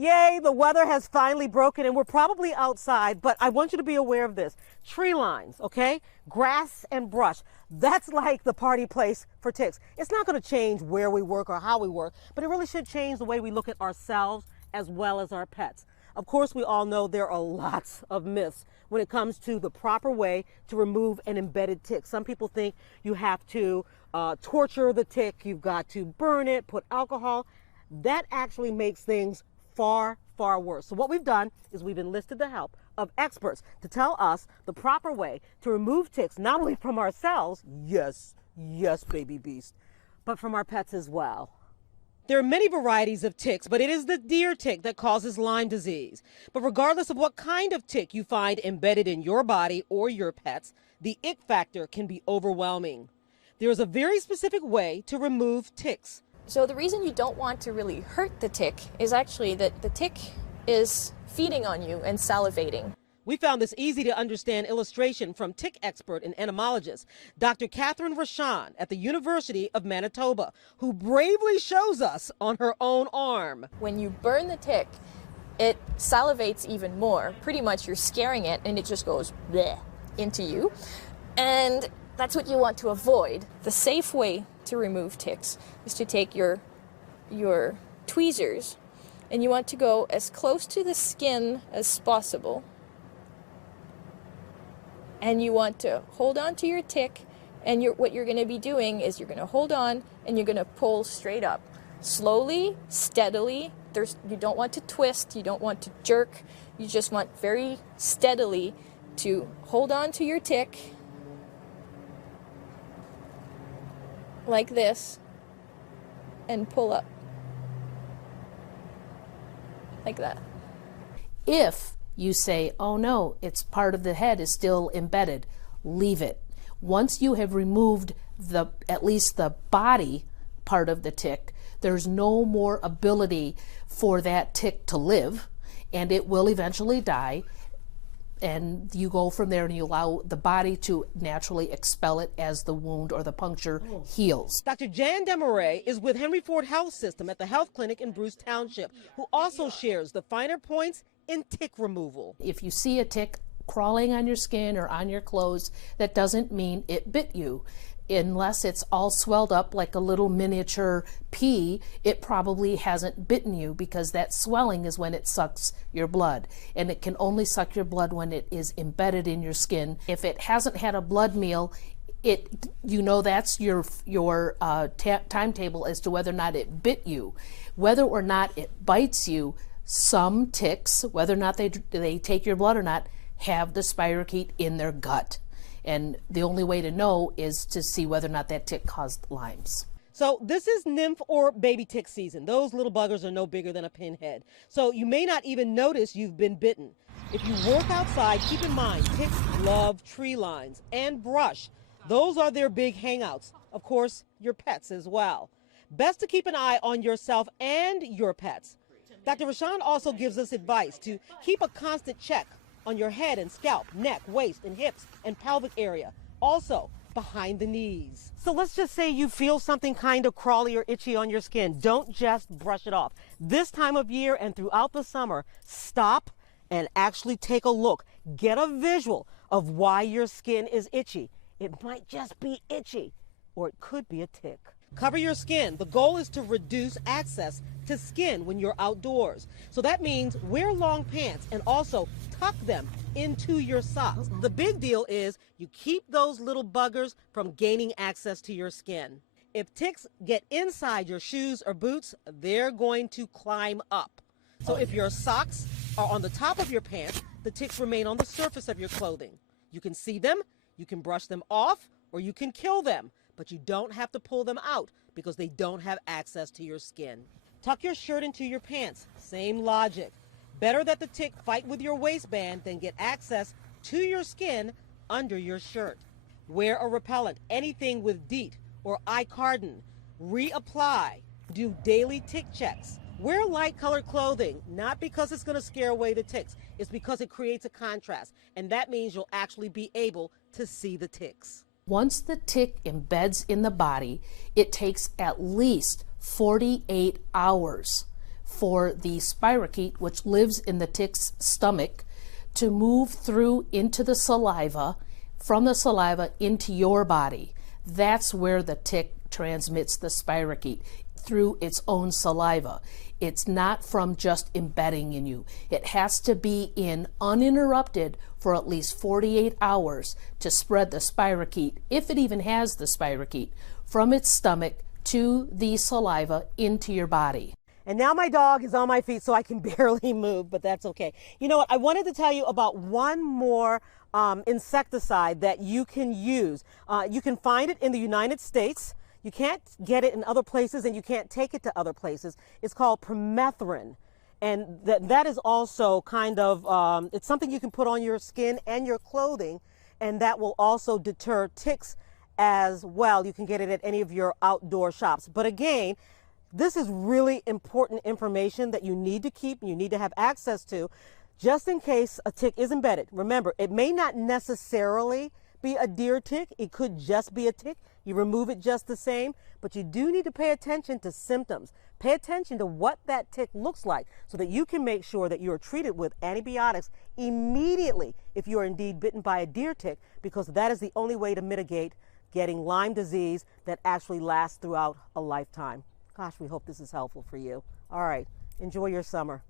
Yay, the weather has finally broken and we're probably outside, but I want you to be aware of this. Tree lines, okay? Grass and brush. That's like the party place for ticks. It's not going to change where we work or how we work, but it really should change the way we look at ourselves as well as our pets. Of course, we all know there are lots of myths when it comes to the proper way to remove an embedded tick. Some people think you have to torture the tick, you've got to burn it, put alcohol. That actually makes things far, far worse. So what we've done is we've enlisted the help of experts to tell us the proper way to remove ticks, not only from ourselves, yes, baby beast, but from our pets as well. There are many varieties of ticks, but it is the deer tick that causes Lyme disease. But regardless of what kind of tick you find embedded in your body or your pets, the ick factor can be overwhelming. There is a very specific way to remove ticks. So the reason you don't want to really hurt the tick is actually that the tick is feeding on you and salivating. We found this easy to understand illustration from tick expert and entomologist Dr. Catherine Rashan at the University of Manitoba, who bravely shows us on her own arm. When you burn the tick, it salivates even more. Pretty much you're scaring it and it just goes bleh into you. And that's what you want to avoid. The safe way to remove ticks is to take your tweezers and you want to go as close to the skin as possible. And you want to hold on to your tick, and what you're going to be doing is you're going to hold on and you're going to pull straight up. Slowly, steadily. You don't want to twist, you don't want to jerk. You just want very steadily to hold on to your tick like this and pull up like that. If you say, oh no, it's part of the head is still embedded, leave it. Once you have removed at least the body part of the tick, there's no more ability for that tick to live, and it will eventually die. And you go from there and you allow the body to naturally expel it as the wound or the puncture heals. Dr. Jan Demarais is with Henry Ford Health System at the health clinic in Bruce Township, who also shares the finer points in tick removal. If you see a tick crawling on your skin or on your clothes, that doesn't mean it bit you. Unless it's all swelled up like a little miniature pea, it probably hasn't bitten you, because that swelling is when it sucks your blood. And it can only suck your blood when it is embedded in your skin. If it hasn't had a blood meal, that's your timetable as to whether or not it bit you. Whether or not it bites you, some ticks, whether or not they take your blood or not, have the spirochete in their gut. And the only way to know is to see whether or not that tick caused Lyme's. So this is nymph or baby tick season. Those little buggers are no bigger than a pinhead. So you may not even notice you've been bitten. If you work outside, keep in mind, ticks love tree lines and brush. Those are their big hangouts. Of course, your pets as well. Best to keep an eye on yourself and your pets. Dr. Rashan also gives us advice to keep a constant check on your head and scalp, neck, waist, and hips, and pelvic area. Also, behind the knees. So let's just say you feel something kind of crawly or itchy on your skin. Don't just brush it off. This time of year and throughout the summer, stop and actually take a look. Get a visual of why your skin is itchy. It might just be itchy, or it could be a tick. Cover your skin. The goal is to reduce access to skin when you're outdoors. So that means wear long pants and also tuck them into your socks. The big deal is you keep those little buggers from gaining access to your skin. If ticks get inside your shoes or boots, they're going to climb up. So if your socks are on the top of your pants, the ticks remain on the surface of your clothing. You can see them, you can brush them off, or you can kill them. But you don't have to pull them out because they don't have access to your skin. Tuck your shirt into your pants. Same logic. Better that the tick fight with your waistband than get access to your skin under your shirt. Wear a repellent, anything with DEET or iCardin. Reapply. Do daily tick checks. Wear light colored clothing, not because it's going to scare away the ticks. It's because it creates a contrast, and that means you'll actually be able to see the ticks. Once the tick embeds in the body, it takes at least 48 hours for the spirochete, which lives in the tick's stomach, to move through into the saliva, from the saliva into your body. That's where the tick transmits the spirochete, through its own saliva. It's not from just embedding in you. It has to be in uninterrupted for at least 48 hours to spread the spirochete, if it even has the spirochete, from its stomach to the saliva into your body. And now my dog is on my feet, so I can barely move, but that's okay. You know what? I wanted to tell you about one more insecticide that you can use. You can find it in the United States. You can't get it in other places, and you can't take it to other places. It's called permethrin. And that is also kind of, it's something you can put on your skin and your clothing, and that will also deter ticks as well. You can get it at any of your outdoor shops. But again, this is really important information that you need to keep, you need to have access to, just in case a tick is embedded. Remember, it may not necessarily be a deer tick. It could just be a tick. You remove it just the same, but you do need to pay attention to symptoms. Pay attention to what that tick looks like so that you can make sure that you are treated with antibiotics immediately if you are indeed bitten by a deer tick, because that is the only way to mitigate getting Lyme disease that actually lasts throughout a lifetime. Gosh, we hope this is helpful for you. All right, enjoy your summer.